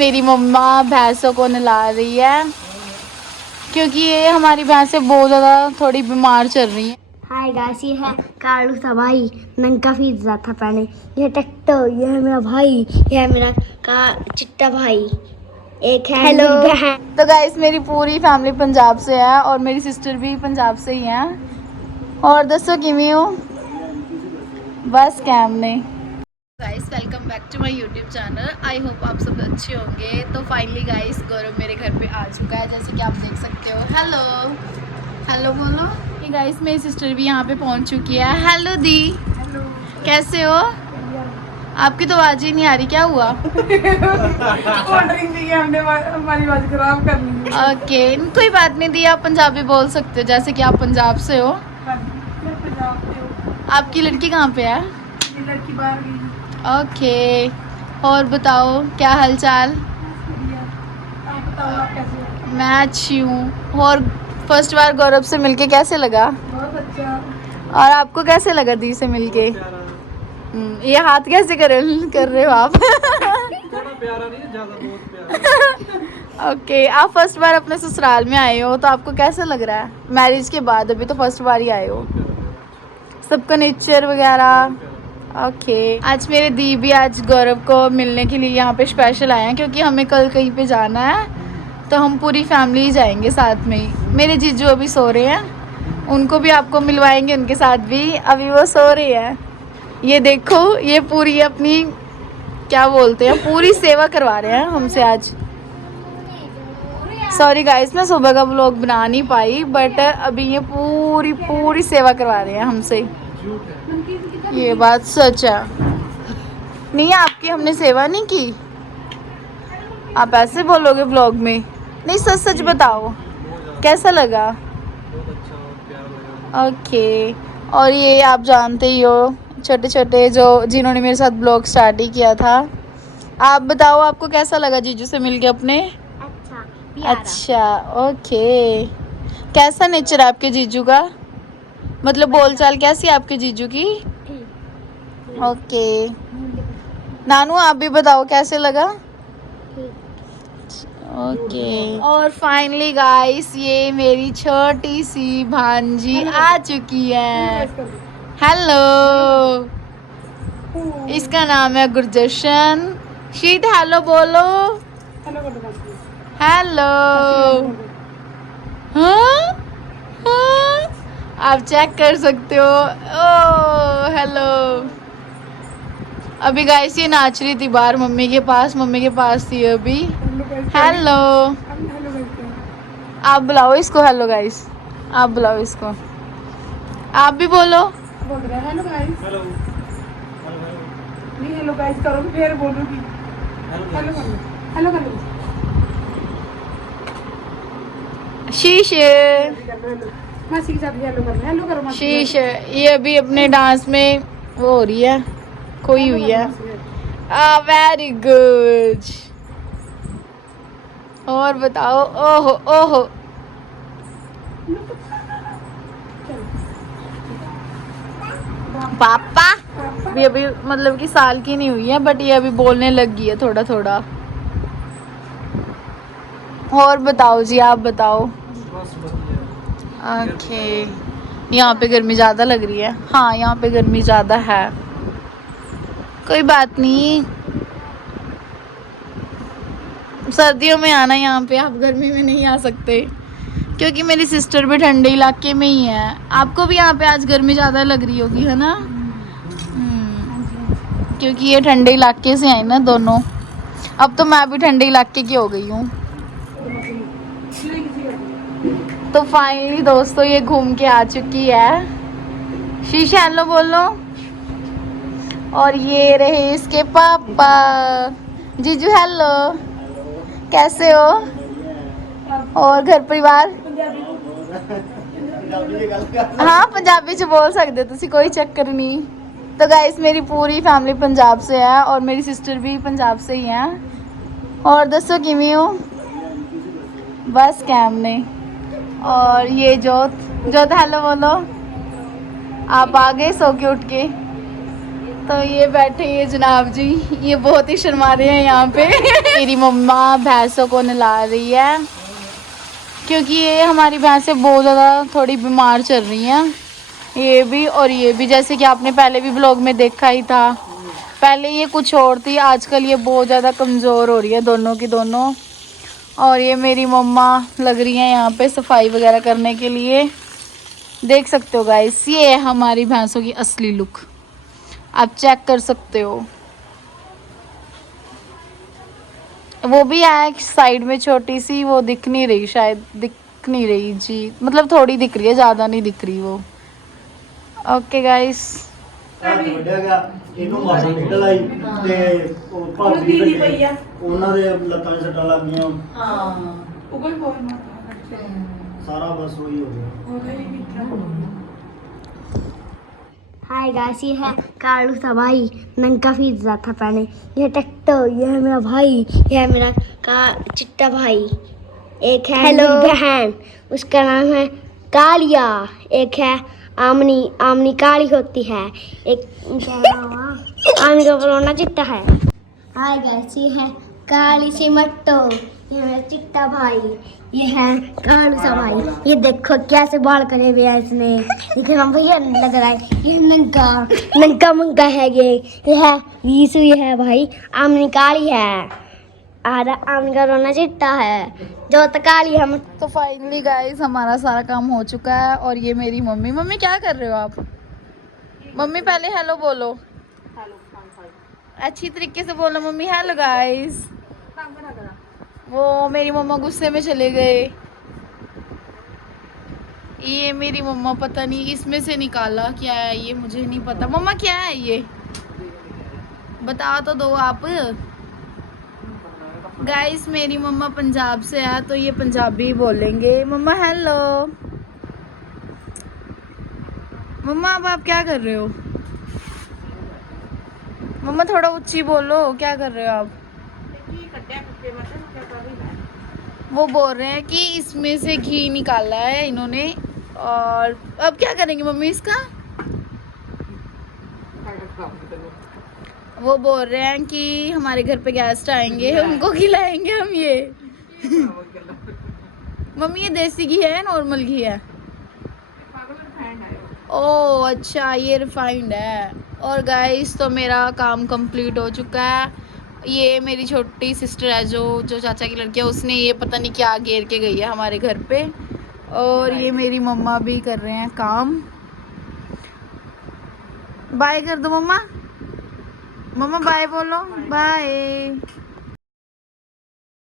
मेरी मम्मा भैंसों को नहला रही है क्योंकि ये हमारी भैंसें बहुत ज़्यादा थोड़ी बीमार चल रही हैं। हाय गाइस, ये है कालू सा भाई, नंगा पिज्जा था पहले। ये टक्टर, ये है मेरा भाई, ये है मेरा का चिट्टा भाई, एक है हेलो। मेरी बहन। तो गाइस मेरी पूरी फैमिली पंजाब से है और मेरी सिस्टर भी पंजाब से ही है। और दसो किवें हो? बस कैम ने। Guys welcome back to my YouTube channel. I hope आप सब अच्छे होंगे। तो फाइनली गाइस गौरव मेरे घर पे आ चुका है, जैसे कि आप देख सकते हो। हेलो हेलो बोलो। ये गाइस मेरी सिस्टर भी यहाँ पे पहुँच चुकी है। हेलो दी। हेलो, कैसे हो? आपकी तो आवाज़ ही नहीं आ रही, क्या हुआ? हमने हमारी आवाज खराब कर ली। ओके कोई बात नहीं दी, आप पंजाबी बोल सकते हो जैसे कि आप पंजाब से हो। आपकी लड़की कहाँ पे है? लड़की बाहर गई। ओके और बताओ क्या हालचाल? आप बताओ, आप कैसे हो? मैं अच्छी हूँ। और फर्स्ट बार गौरव से मिलके कैसे लगा? बहुत अच्छा। और आपको कैसे लगा दी से मिलके? ये हाथ कैसे कर रहे हो आप? प्यारा नहीं है, ज्यादा बहुत प्यारा। ओके आप फर्स्ट बार अपने ससुराल में आए हो, तो आपको कैसा लग रहा है मैरिज के बाद? अभी तो फर्स्ट बार ही आए हो। सबका नेचर वगैरह ओके। आज मेरे दी भी आज गौरव को मिलने के लिए यहाँ पे स्पेशल आए हैं क्योंकि हमें कल कहीं पे जाना है, तो हम पूरी फैमिली ही जाएंगे साथ में ही। मेरे जीजू अभी सो रहे हैं, उनको भी आपको मिलवाएंगे उनके साथ भी। अभी वो सो रहे हैं। ये देखो ये पूरी अपनी क्या बोलते हैं पूरी सेवा करवा रहे हैं हमसे आज। सॉरी गाइस मैं सुबह का व्लॉग बना नहीं पाई, बट अभी ये पूरी सेवा करवा रहे हैं हमसे। ये बात सच है। नहीं आपकी हमने सेवा नहीं की। आप ऐसे बोलोगे व्लॉग में? नहीं सच सच बताओ कैसा लगा? ओके। और ये आप जानते ही हो छोटे छोटे जो जिन्होंने मेरे साथ ब्लॉग स्टार्ट ही किया था। आप बताओ आपको कैसा लगा जीजू से मिलके अपने? अच्छा ओके। कैसा नेचर है आपके जीजू का? मतलब बोलचाल कैसी है आपके जीजू की? ओके नानू आप भी बताओ कैसे लगा? ओके। और फाइनली गाइस ये मेरी छोटी सी भांजी आ चुकी है। हेलो, इसका नाम है गुरजशन। शीत हेलो बोलो। हेलो। हाँ? हाँ? आप चेक कर सकते हो। Oh hello. अभी गाइस ये नाच रही थी बाहर मम्मी के पास थी अभी। हेलो। आप बुलाओ इसको। हेलो गाइस आप बुलाओ इसको। आप भी बोलो। बोल रहे हैं हेलो गाइस। हेलो नहीं, हेलो गाइस करो फिर बोलूंगी। हेलो करो, हेलो करो। शीश मासी के साथ हेलो करो, हेलो करो मासी। शीश ये अभी अपने डांस में वो हो रही है, खोई हुई है। Very good. और बताओ। ओहो ओहो पापा भी अभी मतलब कि साल की नहीं हुई है, बट ये अभी बोलने लग गई है थोड़ा थोड़ा। और बताओ जी आप बताओ। ओके यहाँ पे गर्मी ज़्यादा लग रही है। हाँ यहाँ पे गर्मी ज़्यादा है, कोई बात नहीं। सर्दियों में आना यहाँ पे, आप गर्मी में नहीं आ सकते क्योंकि मेरी सिस्टर भी ठंडे इलाके में ही है। आपको भी यहाँ पे आज गर्मी ज़्यादा लग रही होगी है ना? क्योंकि ये ठंडे इलाके से आई ना दोनों। अब तो मैं भी ठंडे इलाके की हो गई हूँ। तो फाइनली दोस्तों ये घूम के आ चुकी है। शीशा हेलो बोलो। और ये रहे इसके पापा। जीजू हेलो, कैसे हो? और घर परिवार? हाँ पंजाबी च बोल सकते तुसी, कोई चक्कर नहीं। तो गाइस मेरी पूरी फैमिली पंजाब से है और मेरी सिस्टर भी पंजाब से ही है। और दसो किवें हो? बस कैम ने। और ये जोत हेलो बोलो। आप आ गए सो के उठ के? तो ये बैठे ये जनाब जी, ये बहुत ही शर्मा रहे हैं यहाँ पे। मेरी मम्मा भैंसों को नहला रही है क्योंकि ये हमारी भैंसें बहुत ज़्यादा थोड़ी बीमार चल रही हैं, ये भी और ये भी, जैसे कि आपने पहले भी ब्लॉग में देखा ही था। पहले ये कुछ और थी, आजकल ये बहुत ज़्यादा कमज़ोर हो रही है दोनों की दोनों। और ये मेरी मम्मा लग रही हैं यहाँ पे सफाई वगैरह करने के लिए। देख सकते हो गाइस, ये है हमारी भैंसों की असली लुक, आप चेक कर सकते हो। वो भी है साइड में छोटी सी, वो दिख नहीं रही, शायद दिख नहीं रही जी, मतलब थोड़ी दिख रही है, ज़्यादा नहीं दिख रही वो। ओके गाइस, ਵੱਢਿਆ ਗਿਆ ਇਹਨੂੰ ਮਾਰ ਨਿਕਲ ਆਈ ਤੇ ਉਹ ਭਾਬੀ ਵੱਡੇ ਉਹਨਾਂ ਦੇ ਲੱਤਾਂ 'ਚ ਸੱਟਾਂ ਲੱਗ ਗਈਆਂ उगल कोई माता ਸਾਰਾ ਬਸ ਉਹੀ ਹੋ ਗਿਆ उगल ही निकला। हाय गाइस, ये है कालू सा भाई, नंगा पिज्जा था पहने। ये टैक्टर, ये है मेरा भाई, ये है मेरा चिट्टा भाई। एक है मेरी बहन, उसका नाम है कालिया। एक है आमनी, आमनी काली होती है। एक क्या नाम है? आमनी का बरोना चिट्टा है। हाय गाइस, ये है काली सी मट्टो, ये मेरा चिट्टा भाई। ये है कालू सा भाई, ये देखो कैसे बाल करे हुए हैं इसने, इतना भैया लग रहा है। ये नंगा नंगा मंगा है, ये है वीसू, ये है भाई आमनी काली है, और आमनी का रोना चिट्टा है, जो तो काली है। तो फाइनली गाइस हमारा सारा काम हो चुका है। और ये मेरी मम्मी, मम्मी क्या कर रहे हो आप? मम्मी पहले हेलो बोलो, अच्छी तरीके से बोलो मम्मी, हेलो गाइस। वो मेरी मम्मा गुस्से में चले गए। ये मेरी मम्मा पता नहीं इसमें से निकाला क्या है, ये मुझे नहीं पता। मम्मा क्या है ये, बता तो दो आप। गाइस मेरी मम्मा पंजाब से है तो ये पंजाबी बोलेंगे। मम्मा हेलो। मम्मा अब आप क्या कर रहे हो? मम्मा थोड़ा ऊंची बोलो, क्या कर रहे हो आप? वो बोल रहे हैं कि इसमें से घी निकाला है इन्होंने, और अब क्या करेंगे मम्मी इसका? वो बोल रहे हैं कि हमारे घर पे गेस्ट आएंगे, उनको खिलाएंगे हम ये। मम्मी ये देसी घी है, नॉर्मल घी है? ओह अच्छा, ये रिफाइंड है। और गाइस तो मेरा काम कंप्लीट हो चुका है। ये मेरी छोटी सिस्टर है जो चाचा की लड़की है, उसने ये पता नहीं क्या घेर के गई है हमारे घर पे। और ये मेरी मम्मा भी कर रहे हैं काम। बाय कर दो मम्मा, मम्मा बाय बोलो, बाय।